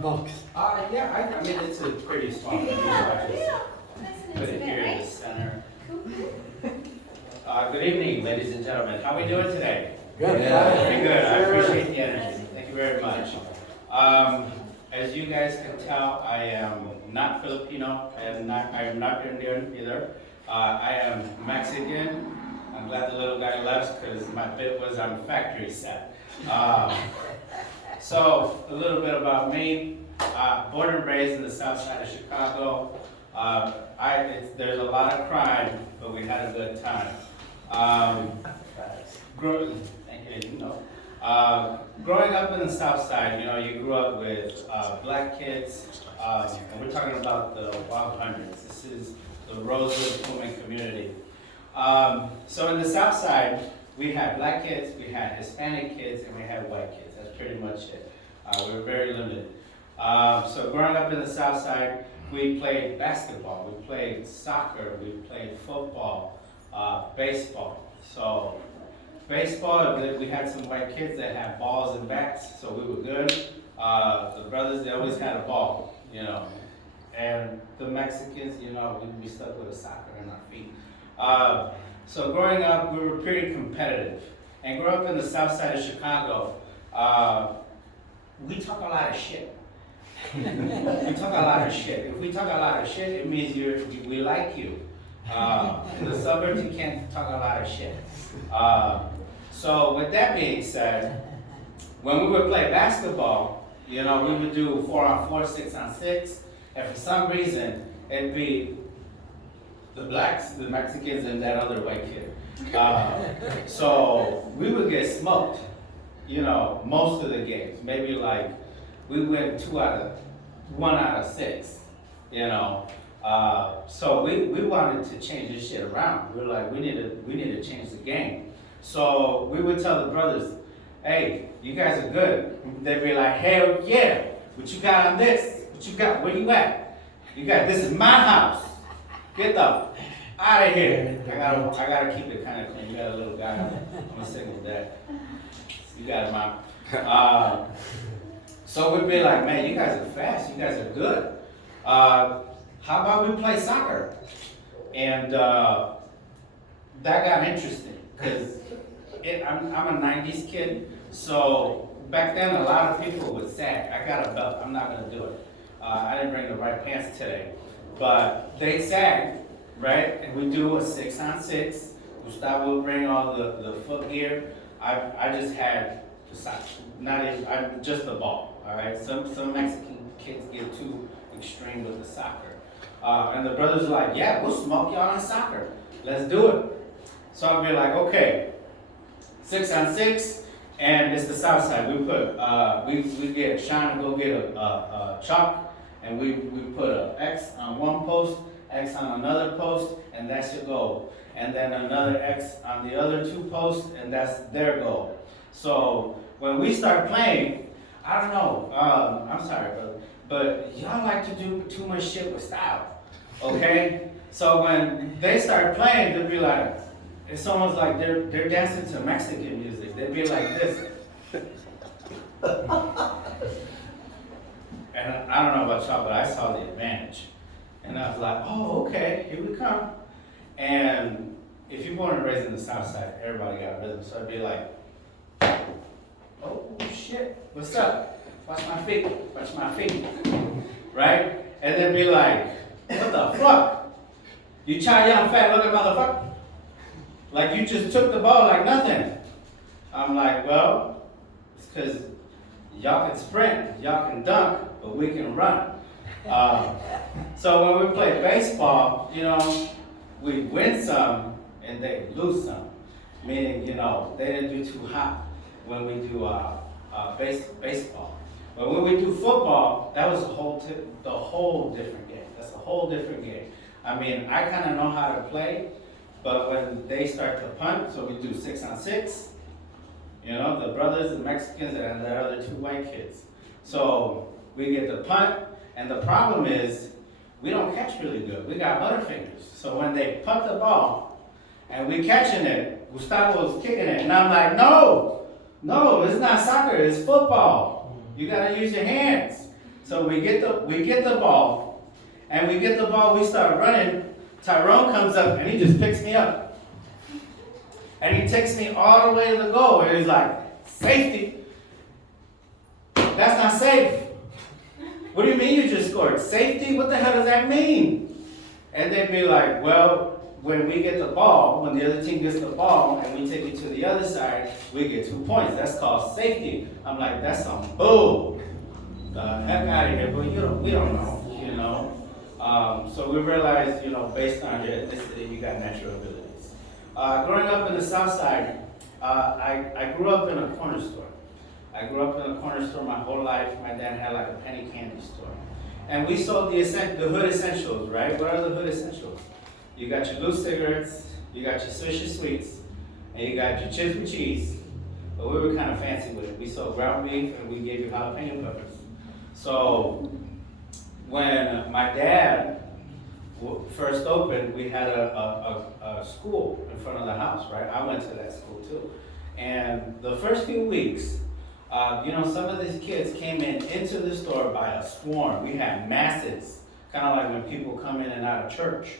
box. Yeah, I mean, it's a pretty small computer. I just put it here in the center. Good evening, ladies and gentlemen. How are we doing today? Good. Yeah. Pretty good. I appreciate the energy. Thank you very much. As you guys can tell, I am not Filipino and I am not Indian either. I am Mexican. I'm glad the little guy left because my bit was on factory set. So a little bit about me. Born and raised in the south side of Chicago. There's a lot of crime, but we had a good time. Growing up in the south side, you grew up with black kids, and we're talking about the Wild Hundreds. This is the Rosewood Pullman community. So in the south side, we had black kids, we had Hispanic kids, and we had white kids. That's pretty much it. We were very limited. So growing up in the south side, we played basketball, we played soccer, we played football, baseball. So baseball, we had some white kids that had balls and bats, so we were good. The brothers, they always had a ball, And the Mexicans, we stuck with a soccer in our feet. So growing up, we were pretty competitive. And growing up in the south side of Chicago, we talk a lot of shit. We talk a lot of shit. If we talk a lot of shit, it means we like you. In the suburbs, you can't talk a lot of shit. So with that being said, when we would play basketball, we would do 4-on-4, 6-on-6, and for some reason, it'd be the blacks, the Mexicans, and that other white kid. So we would get smoked, most of the games. Maybe like we went 1 out of 6, So we wanted to change this shit around. We were like, we need to change the game. So we would tell the brothers, hey, you guys are good. They'd be like, hell yeah, what you got on this? What you got? Where you at? This is my house. Get the out of here. I gotta keep it kind of clean. You got a little guy on a single dad. You got it, Mom. So we'd be like, man, you guys are fast. You guys are good. How about we play soccer? And that got interesting because I'm a 90s kid. So back then, a lot of people would sag. I got a belt. I'm not going to do it. I didn't bring the right pants today. But they sag, right? And we do a 6-on-6. Gustavo would bring all the foot gear. I just had the socks. I'm just the ball, all right? Some Mexican kids get too extreme with the soccer. And the brothers are like, yeah, we'll smoke y'all on soccer. Let's do it. So I'll be like, okay, 6-on-6, and it's the south side. We put, we get Sean to go get a chalk, and we put an X on one post, X on another post, and that's your goal. And then another X on the other 2 posts, and that's their goal. So when we start playing, I don't know, I'm sorry, but y'all like to do too much shit with style, okay? So when they start playing, they'll be like, it's almost like they're dancing to Mexican music. They'd be like this. And I don't know about y'all, but I saw the advantage. And I was like, oh, okay, here we come. And if you're born and raised in the south side, everybody got rhythm. So I'd be like, oh shit, what's up? Watch my feet, right? And then be like, what the fuck? You try young fat looking motherfucker? Like you just took the ball like nothing. I'm like, well, it's because y'all can sprint, y'all can dunk, but we can run. So when we play baseball, we win some and they lose some. Meaning, they didn't do too hot when we do baseball. But when we do football, that was the whole different game. That's a whole different game. I mean, I kind of know how to play, but when they start to punt, so we do 6-on-6, the brothers, the Mexicans, and the other 2 white kids. So we get the punt, and the problem is we don't catch really good. We got butterfingers. So when they punt the ball, and we catching it, Gustavo's kicking it, and I'm like, no, it's not soccer, it's football. You gotta use your hands. So we get the ball, and we start running. Tyrone comes up and he just picks me up. And he takes me all the way to the goal, and he's like, safety. That's not safe. What do you mean you just scored? Safety? What the hell does that mean? And they'd be like, well, when we get the ball, when the other team gets the ball and we take it to the other side, we get 2 points. That's called safety. I'm like, that's some bull. The heck out of here. But we don't know, you know. So we realized, you know, based on your ethnicity, you got natural abilities. Growing up in the South Side, I grew up in a corner store. I grew up in a corner store my whole life. My dad had like a penny candy store. And we sold the hood essentials, right? What are the hood essentials? You got your loose cigarettes, you got your Swisher Sweets, and you got your chips with cheese. But we were kind of fancy with it. We sold ground beef and we gave you jalapeno peppers. So when my dad first opened, we had a school in front of the house, right? I went to that school too. And the first few weeks, you know, some of these kids came into the store by a swarm. We had masses, kind of like when people come in and out of church.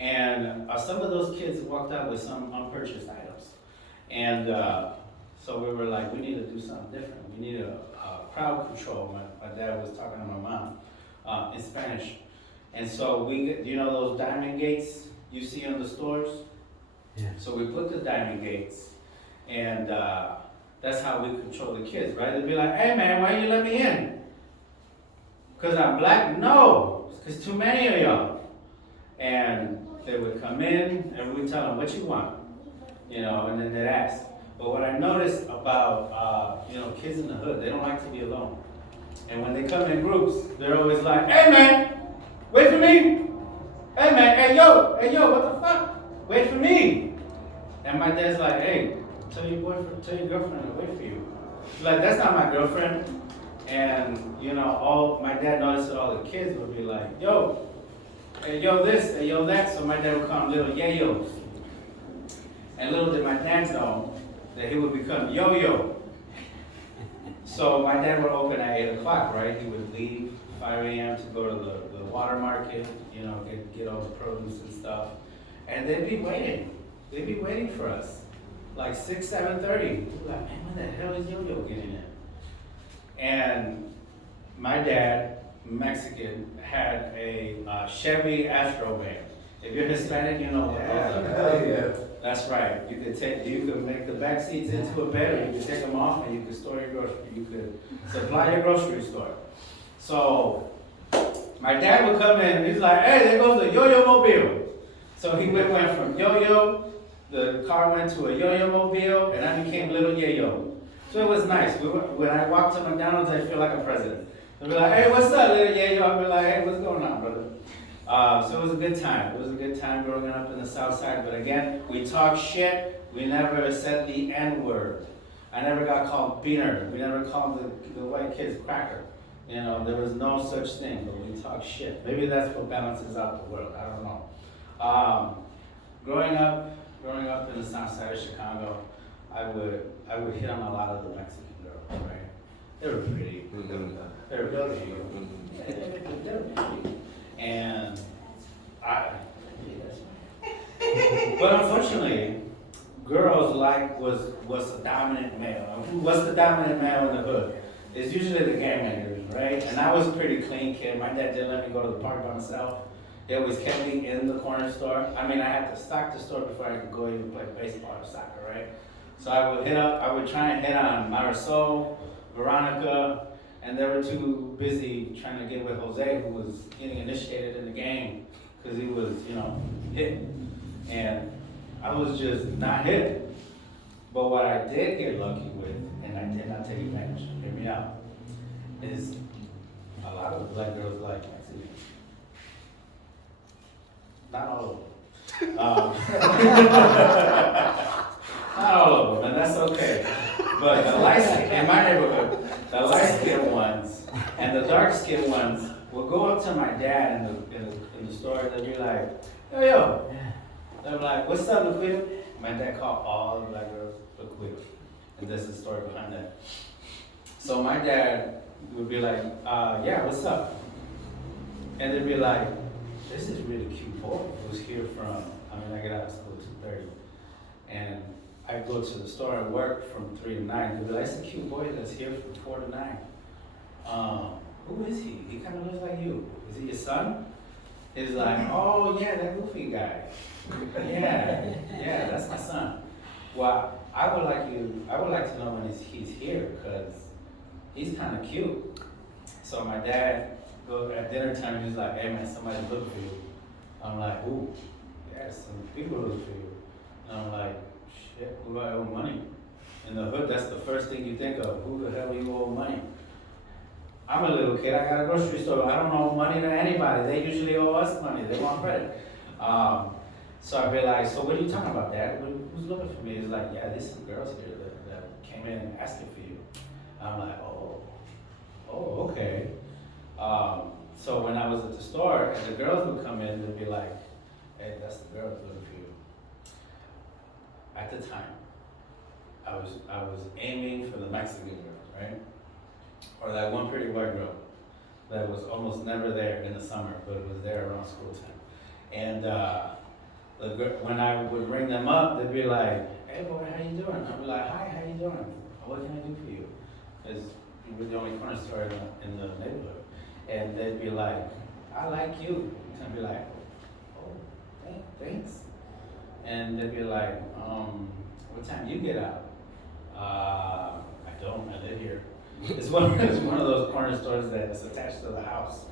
And some of those kids walked out with some unpurchased items. And so we were like, we need to do something different. We need a crowd control. My dad was talking to my mom in Spanish. And so you know those diamond gates you see in the stores? Yeah. So we put the diamond gates, and that's how we control the kids, right? They'd be like, hey man, why you let me in? Because I'm black? No, it's because too many of y'all. And they would come in and we would tell them what you want, you know, and then they'd ask. But what I noticed about, you know, kids in the hood, they don't like to be alone. And when they come in groups, they're always like, hey man, wait for me. Hey man, hey yo, what the fuck? Wait for me. And my dad's like, hey, tell your girlfriend to wait for you. She's like, that's not my girlfriend. And, you know, my dad noticed that all the kids would be like, yo, hey yo this, hey yo that. So my dad would call them little yayos. And little did my dad know that he would become yo-yo. So my dad would open at 8 o'clock, right? He would leave 5 a.m. to go to the water market, you know, get all the produce and stuff. And they'd be waiting. They'd be waiting for us. Like 6, 7:30. We'd be like, man, when the hell is yo-yo getting in? And my dad, Mexican, had a Chevy Astro van. If you're Hispanic, you know what those are. Yeah. That's right. You could make the back seats into a bed, or you could take them off and you could store your groceries. You could supply your grocery store. So my dad would come in and he's like, hey, there goes the yo-yo mobile. So he went from yo-yo, the car went to a yo-yo mobile, and I became little yayo. So it was nice. When I walked to McDonald's, I feel like a president. They'd be like, hey, what's up, little yayo? I'd be like, hey, what's going on, brother? So it was a good time. It was a good time growing up in the South Side. But again, we talk shit. We never said the N-word. I never got called beaner. We never called the white kids cracker. You know, there was no such thing, but we talk shit. Maybe that's what balances out the world. I don't know. Growing up in the South Side of Chicago, I would hit on a lot of the Mexican girls, right? They were pretty. They were pretty. They were pretty. And but unfortunately, girls was a dominant male. What's the dominant male in the hood? It's usually the gangbangers, right? And I was a pretty clean kid. My dad didn't let me go to the park by myself. He always kept me in the corner store. I mean, I had to stock the store before I could go even play baseball or soccer, right? So I would try and hit on Marisol, Veronica, and they were too busy trying to get with Jose, who was getting initiated in the game because he was, you know, hit. And I was just not hit. But what I did get lucky with, and I did not take advantage, hear me out, is a lot of the black girls like Mexicans. Not all of them. Not all of them, and that's okay. But the light skin, in my neighborhood, the light-skinned ones and the dark-skinned ones will go up to my dad in the store and they'll be like, yo. They're like, what's up, Laquita? My dad called all the black girls Laquita. And there's the story behind that. So my dad we'd be like, yeah, what's up? And they'd be like, this is really cute boy who's here from, I get out of school at 2:30. And I go to the store and work from 3 to 9. They'd be like, it's a cute boy that's here from 4 to 9. Who is he? He kind of looks like you. Is he your son? He's like, oh yeah, that goofy guy. Yeah, that's my son. Well, I would like to know when he's here, because he's kind of cute. So my dad, at dinner time, he's like, hey man, somebody's looking for you. I'm like, ooh, yeah, some people looking for you. And I'm like, shit, who do I owe money? In the hood, that's the first thing you think of. Who the hell you owe money? I'm a little kid, I got a grocery store. I don't owe money to anybody. They usually owe us money. They want credit. So I'd be like, so what are you talking about, Dad? Who's looking for me? He's like, yeah, there's some girls here that came in and asking for you. I'm like, oh, okay. So when I was at the store and the girls would come in, they'd be like, hey, that's the girl that's looking for you. At the time, I was aiming for the Mexican girls, right? Or that one pretty white girl that was almost never there in the summer, but it was there around school time. And when I would ring them up, they'd be like, hey boy, how you doing? I'd be like, hi, how you doing? What can I do for you? Because you were the only corner store in the neighborhood. And they'd be like, I like you. And I'd be like, oh, thanks. And they'd be like, what time you get out? I don't, I live here. It's one of those corner stores that's attached to the house.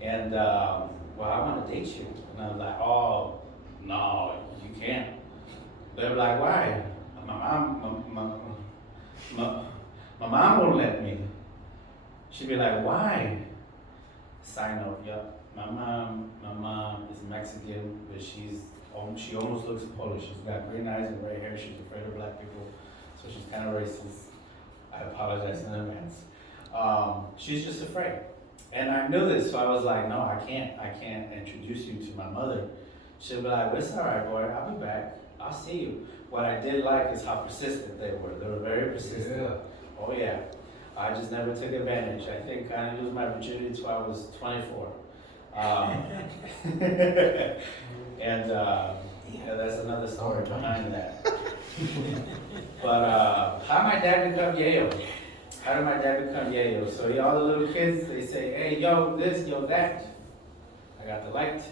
And, well, I want to date you. And I was like, oh, no, you can't. They were like, why? My mom won't let me. She'd be like, why? Side note, yep. My mom is Mexican, but she almost looks Polish. She's got green eyes and red hair. She's afraid of black people, so she's kind of racist. I apologize in advance. She's just afraid. And I knew this, so I was like, no, I can't introduce you to my mother. She'll be like, well, it's all right, boy, I'll be back. I'll see you. What I did like is how persistent they were. They were very persistent. Yeah. Oh yeah. I just never took advantage. I think I lose my virginity until I was 24. And yeah, that's another story behind that. But how my dad become Yayo? How did my dad become Yayo? So all the little kids, they say, hey, yo, this, yo, that. I got the light.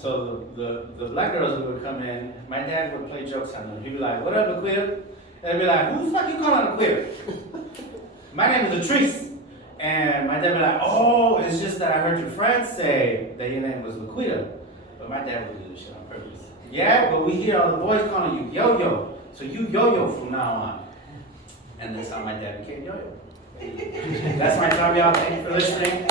So the black girls would come in, my dad would play jokes on them. He'd be like, what up, Laquita? They'd be like, who the fuck you calling Laquita? My name is Latrice. And my dad would be like, oh, it's just that I heard your friends say that your name was Laquita. But my dad would do this shit on purpose. Yeah, but we hear all the boys calling you Yo-Yo. So you Yo-Yo from now on. And that's how my dad became Yo-Yo. That's my job, y'all. Thank you for listening.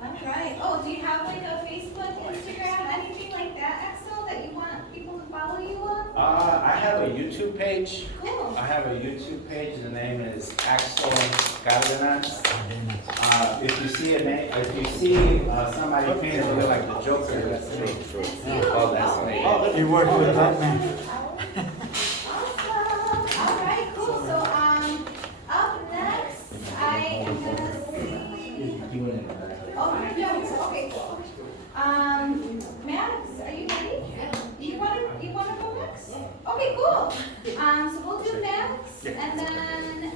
All right. Oh, do you have like a Facebook, Instagram, anything like that, Axel, that you want people to follow you on? I have a YouTube page. Cool. I have a YouTube page. The name is Axel Cardenas. If you see a name, if you see somebody painted to look like the Joker, that's me. Oh, that's me. Oh, You work with that man. Awesome. All right, cool. So up next, I am gonna see. Oh, no. Okay, cool. Maddox, are you ready? You wanna go next? Okay, cool. So we'll do Maddox, and then